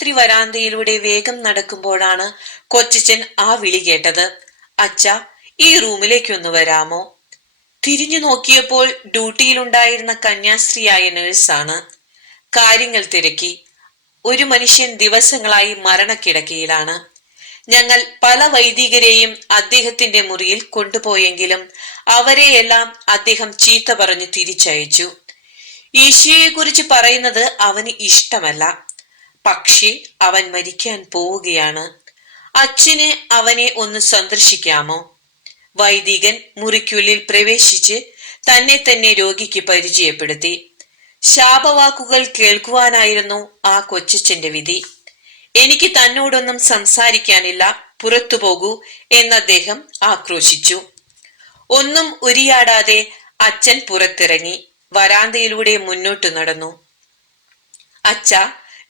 ആശുപത്രി വരാന്തയിലൂടെ വേഗം നടക്കുമ്പോഴാണ് കൊച്ചച്ചൻ ആ വിളി കേട്ടത്. അച്ഛ ഈ റൂമിലേക്കൊന്ന് വരാമോ? തിരിഞ്ഞു നോക്കിയപ്പോൾ ഡ്യൂട്ടിയിലുണ്ടായിരുന്ന കന്യാസ്ത്രീയായ നേഴ്സാണ്. കാര്യങ്ങൾ തിരക്കി. ഒരു മനുഷ്യൻ ദിവസങ്ങളായി മരണക്കിടക്കയിലാണ്. ഞങ്ങൾ പല വൈദികരെയും അദ്ദേഹത്തിന്റെ മുറിയിൽ കൊണ്ടുപോയെങ്കിലും അവരെയെല്ലാം അദ്ദേഹം ചീത്ത പറഞ്ഞ് തിരിച്ചയച്ചു. ഈശോയെക്കുറിച്ച് പറയുന്നത് അവന് ഇഷ്ടമല്ല. പക്ഷേ അവൻ മരിക്കാൻ പോവുകയാണ്. അച്ഛന് അവനെ ഒന്ന് സന്ദർശിക്കാമോ? വൈദികൻ മുറിക്കുള്ളിൽ പ്രവേശിച്ച് തന്നെ തന്നെ രോഗിക്ക് പരിചയപ്പെടുത്തി. ശാപവാക്കുകൾ കേൾക്കുവാനായിരുന്നു ആ കൊച്ചച്ഛന്റെ വിധി. എനിക്ക് തന്നോടൊന്നും സംസാരിക്കാനില്ല പുറത്തു പോകൂ എന്ന് അദ്ദേഹം ആക്രോശിച്ചു. ഒന്നും ഉരിയാടാതെ അച്ഛൻ പുറത്തിറങ്ങി വരാന്തയിലൂടെ മുന്നോട്ടു നടന്നു. അച്ഛ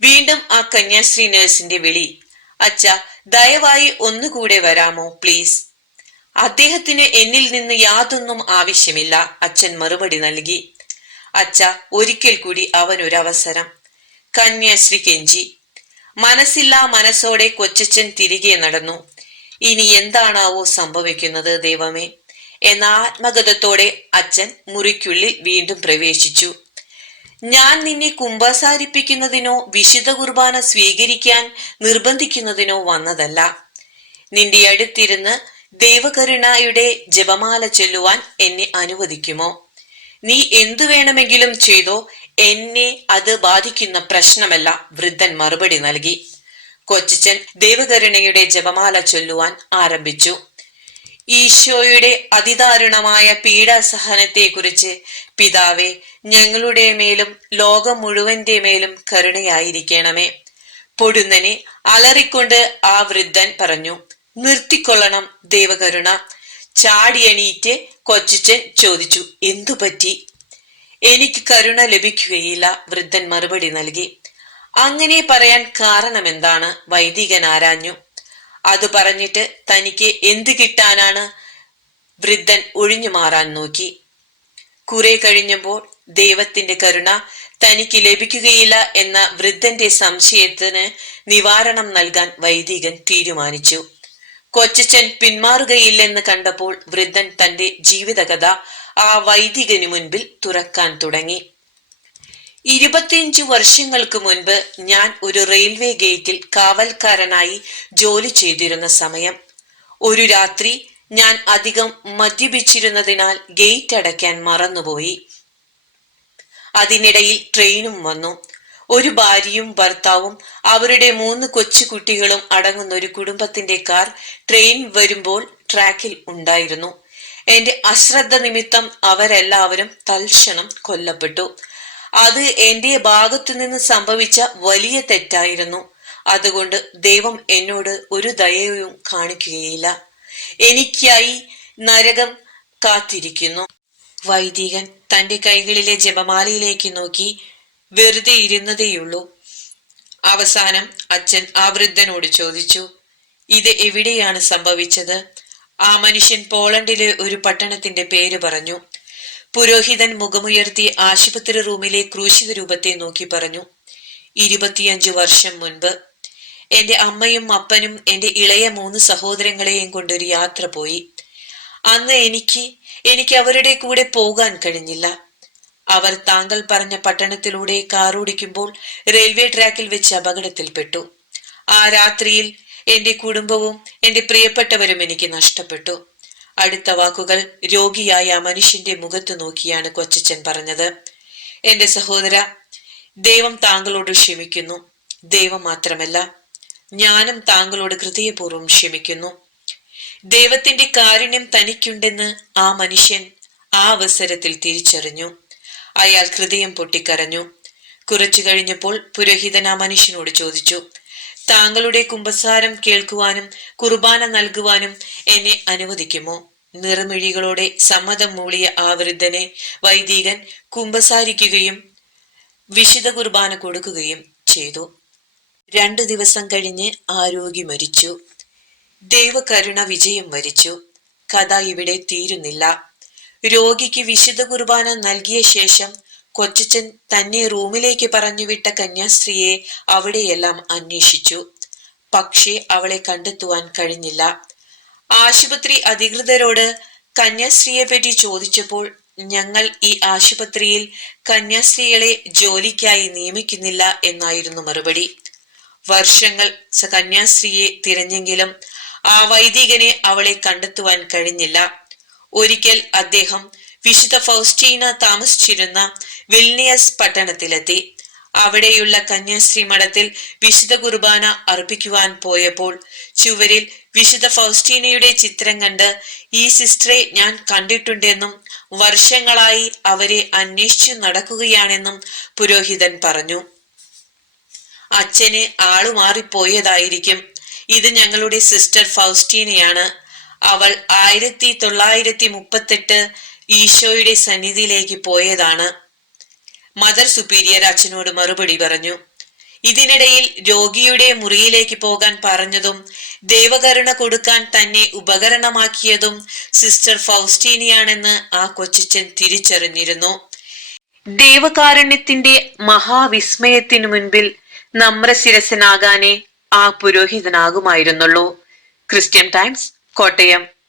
വീണ്ടും ആ കന്യാശ്രീ നഴ്സിന്റെ വിളി. അച്ഛ ദയവായി ഒന്നുകൂടെ വരാമോ പ്ലീസ് അദ്ദേഹത്തിന് എന്നിൽ നിന്ന് യാതൊന്നും ആവശ്യമില്ല അച്ഛൻ മറുപടി നൽകി. അച്ഛ ഒരിക്കൽ കൂടി അവനൊരവസരം. കന്യാശ്രീ കെഞ്ചി. മനസ്സില്ലാ മനസ്സോടെ കൊച്ചച്ഛൻ തിരികെ നടന്നു. ഇനി എന്താണാവോ സംഭവിക്കുന്നത് ദൈവമേ? എന്ന ആത്മഗതത്തോടെ അച്ഛൻ മുറിക്കുള്ളിൽ വീണ്ടും പ്രവേശിച്ചു. ഞാൻ നിന്നെ കുമ്പസാരിപ്പിക്കുന്നതിനോ വിശുദ്ധ കുർബാന സ്വീകരിക്കാൻ നിർബന്ധിക്കുന്നതിനോ വന്നതല്ല. നിന്റെ അടുത്തിരുന്ന് ദൈവകരുണയുടെ ജപമാല ചൊല്ലുവാൻ എന്നെ അനുവദിക്കുമോ? നീ എന്തു വേണമെങ്കിലും ചെയ്തോ എന്നെ അത് ബാധിക്കുന്ന പ്രശ്നമല്ല വൃദ്ധൻ മറുപടി നൽകി. കൊച്ചച്ചൻ ദൈവകരുണയുടെ ജപമാല ചൊല്ലുവാൻ ആരംഭിച്ചു. ഈശോയുടെ അതിദാരുണമായ പീഡാസഹനത്തെക്കുറിച്ച് പിതാവെ ഞങ്ങളുടെ മേലും ലോകം മുഴുവന്റെ മേലും കരുണയായിരിക്കണമേ. പൊടുന്നനെ അലറിക്കൊണ്ട് ആ വൃദ്ധൻ പറഞ്ഞു നിർത്തിക്കൊള്ളണം ദൈവകരുണ. ചാടിയണീറ്റ് കൊച്ചച്ചൻ ചോദിച്ചു എന്തു പറ്റി? എനിക്ക് കരുണ ലഭിക്കുകയില്ല വൃദ്ധൻ മറുപടി നൽകി. അങ്ങനെ പറയാൻ കാരണമെന്താണ്? വൈദികൻ ആരാഞ്ഞു. അത് പറഞ്ഞിട്ട് തനിക്ക് എന്ത് കിട്ടാനാണ് വൃദ്ധൻ ഒഴിഞ്ഞു മാറാൻ നോക്കി. കുറെ കഴിഞ്ഞപ്പോൾ ദൈവത്തിന്റെ കരുണ തനിക്ക് ലഭിക്കുകയില്ല എന്ന വൃദ്ധന്റെ സംശയത്തിന് നിവാരണം നൽകാൻ വൈദികൻ തീരുമാനിച്ചു. കൊച്ചച്ചൻ പിന്മാറുകയില്ലെന്ന് കണ്ടപ്പോൾ വൃദ്ധൻ തന്റെ ജീവിതകഥ ആ വൈദികന് മുൻപിൽ തുറക്കാൻ തുടങ്ങി. ഇരുപത്തിയഞ്ചു വർഷങ്ങൾക്ക് മുൻപ് ഞാൻ ഒരു റെയിൽവേ ഗേറ്റിൽ കാവൽക്കാരനായി ജോലി ചെയ്തിരുന്ന സമയം. ഒരു രാത്രി ഞാൻ അധികം മദ്യപിച്ചിരുന്നതിനാൽ ഗേറ്റ് അടയ്ക്കാൻ മറന്നുപോയി. അതിനിടയിൽ ട്രെയിനും വന്നു. ഒരു ഭാര്യയും ഭർത്താവും അവരുടെ മൂന്ന് കൊച്ചുകുട്ടികളും അടങ്ങുന്ന ഒരു കുടുംബത്തിന്റെ കാർ ട്രെയിൻ വരുമ്പോൾ ട്രാക്കിൽ ഉണ്ടായിരുന്നു. എന്റെ അശ്രദ്ധ നിമിത്തം അവരെല്ലാവരും തൽക്ഷണം കൊല്ലപ്പെട്ടു. അത് എന്റെ ഭാഗത്തു നിന്ന് സംഭവിച്ച വലിയ തെറ്റായിരുന്നു. അതുകൊണ്ട് ദൈവം എന്നോട് ഒരു ദയവും കാണിക്കുകയില്ല. എനിക്കായി നരകം കാത്തിരിക്കുന്നു. വൈദികൻ തന്റെ കൈകളിലെ ജപമാലയിലേക്ക് നോക്കി വെറുതെ ഇരുന്നതേയുള്ളൂ. അവസാനം അച്ഛൻ ആ വൃദ്ധനോട് ചോദിച്ചു ഇത് എവിടെയാണ് സംഭവിച്ചത്? ആ മനുഷ്യൻ പോളണ്ടിലെ ഒരു പട്ടണത്തിന്റെ പേര് പറഞ്ഞു. പുരോഹിതൻ മുഖമുയർത്തി ആശുപത്രി റൂമിലെ ക്രൂശിത രൂപത്തെ നോക്കി പറഞ്ഞു ഇരുപത്തിയഞ്ചു വർഷം മുൻപ് എന്റെ അമ്മയും അപ്പനും എന്റെ ഇളയ മൂന്ന് സഹോദരങ്ങളെയും കൊണ്ടൊരു യാത്ര പോയി. അന്ന് എനിക്ക് എനിക്ക് അവരുടെ കൂടെ പോകാൻ കഴിഞ്ഞില്ല. അവർ താങ്കൾ പറഞ്ഞ പട്ടണത്തിലൂടെ കാറോടിക്കുമ്പോൾ റെയിൽവേ ട്രാക്കിൽ വെച്ച് അപകടത്തിൽപ്പെട്ടു. ആ രാത്രിയിൽ എന്റെ കുടുംബവും എന്റെ പ്രിയപ്പെട്ടവരും എനിക്ക് നഷ്ടപ്പെട്ടു. അടുത്ത വാക്കുകൾ രോഗിയായ മനുഷ്യന്റെ മുഖത്ത് നോക്കിയാണ് കൊച്ചച്ചൻ പറഞ്ഞത്. എന്റെ സഹോദര ദൈവം താങ്കളോട് ക്ഷമിക്കുന്നു. ദൈവം മാത്രമല്ല ഞാനും താങ്കളോട് ഹൃദയപൂർവം ക്ഷമിക്കുന്നു. ദൈവത്തിന്റെ കാരുണ്യം തനിക്കുണ്ടെന്ന് ആ മനുഷ്യൻ ആ അവസരത്തിൽ തിരിച്ചറിഞ്ഞു. അയാൾ ഹൃദയം പൊട്ടിക്കരഞ്ഞു. കുറച്ചു കഴിഞ്ഞപ്പോൾ പുരോഹിതൻ ആ മനുഷ്യനോട് ചോദിച്ചു താങ്കളുടെ കുമ്പസാരം കേൾക്കുവാനും കുർബാന നൽകുവാനും എന്നെ അനുവദിക്കുമോ? നിറമിഴികളോടെ സമ്മതം മൂളിയ ആ വൃദ്ധനെ വൈദികൻ കുമ്പസാരിക്കുകയും വിശുദ്ധ കുർബാന കൊടുക്കുകയും ചെയ്തു. രണ്ടു ദിവസം കഴിഞ്ഞ് ആരോഗ്യം രോഗി മരിച്ചു. ദൈവകരുണ വിജയം വരിച്ചു. കഥ ഇവിടെ തീരുന്നില്ല. രോഗിക്ക് വിശുദ്ധ കുർബാന നൽകിയ ശേഷം കൊച്ചച്ചൻ തന്നെ റൂമിലേക്ക് പറഞ്ഞുവിട്ട കന്യാസ്ത്രീയെ അവിടെയെല്ലാം അന്വേഷിച്ചു. പക്ഷേ അവളെ കണ്ടെത്തുവാൻ കഴിഞ്ഞില്ല. ആശുപത്രി അധികൃതരോട് കന്യാസ്ത്രീയെ പറ്റി ചോദിച്ചപ്പോൾ ഞങ്ങൾ ഈ ആശുപത്രിയിൽ കന്യാസ്ത്രീകളെ ജോലിക്കായി നിയമിക്കുന്നില്ല എന്നായിരുന്നു മറുപടി. വർഷങ്ങൾ കന്യാസ്ത്രീയെ തിരഞ്ഞെങ്കിലും ആ വൈദികനെ അവളെ കണ്ടെത്തുവാൻ കഴിഞ്ഞില്ല. ഒരിക്കൽ അദ്ദേഹം വിശുദ്ധ ഫൗസ്റ്റീന താമസിച്ചിരുന്ന വിൽനിയസ് പട്ടണത്തിലെത്തി. അവിടെയുള്ള കന്യാസ്ത്രീ മഠത്തിൽ വിശുദ്ധ കുർബാന അർപ്പിക്കുവാൻ പോയപ്പോൾ ചുവരിൽ വിശുദ്ധ ഫൗസ്റ്റീനയുടെ ചിത്രം കണ്ട് ഈ സിസ്റ്ററെ ഞാൻ കണ്ടിട്ടുണ്ടെന്നും വർഷങ്ങളായി അവരെ അന്വേഷിച്ചു നടക്കുകയാണെന്നും പുരോഹിതൻ പറഞ്ഞു. അച്ഛന് ആളുമാറിപ്പോയതായിരിക്കും ഇത് ഞങ്ങളുടെ സിസ്റ്റർ ഫൗസ്റ്റീനയാണ്. അവൾ ആയിരത്തി തൊള്ളായിരത്തി മുപ്പത്തെട്ട് ഈശോയുടെ സന്നിധിയിലേക്ക് പോയതാണ്. മദർ സുപ്പീരിയർ അച്ഛനോട് മറുപടി പറഞ്ഞു. ഇതിനിടയിൽ രോഗിയുടെ മുറിയിലേക്ക് പോകാൻ പറഞ്ഞതും ദൈവകരുണ കൊടുക്കാൻ തന്നെ ഉപകരണമാക്കിയതും സിസ്റ്റർ ഫൗസ്റ്റീനിയാണെന്ന് ആ കൊച്ചച്ഛൻ തിരിച്ചറിഞ്ഞിരുന്നു. ദൈവകാരുണ്യത്തിന്റെ മഹാവിസ്മയത്തിനു മുൻപിൽ നമ്രശിരസനാകാനേ ആ പുരോഹിതനാകുമായിരുന്നുള്ളൂ. Christian times Kottayam.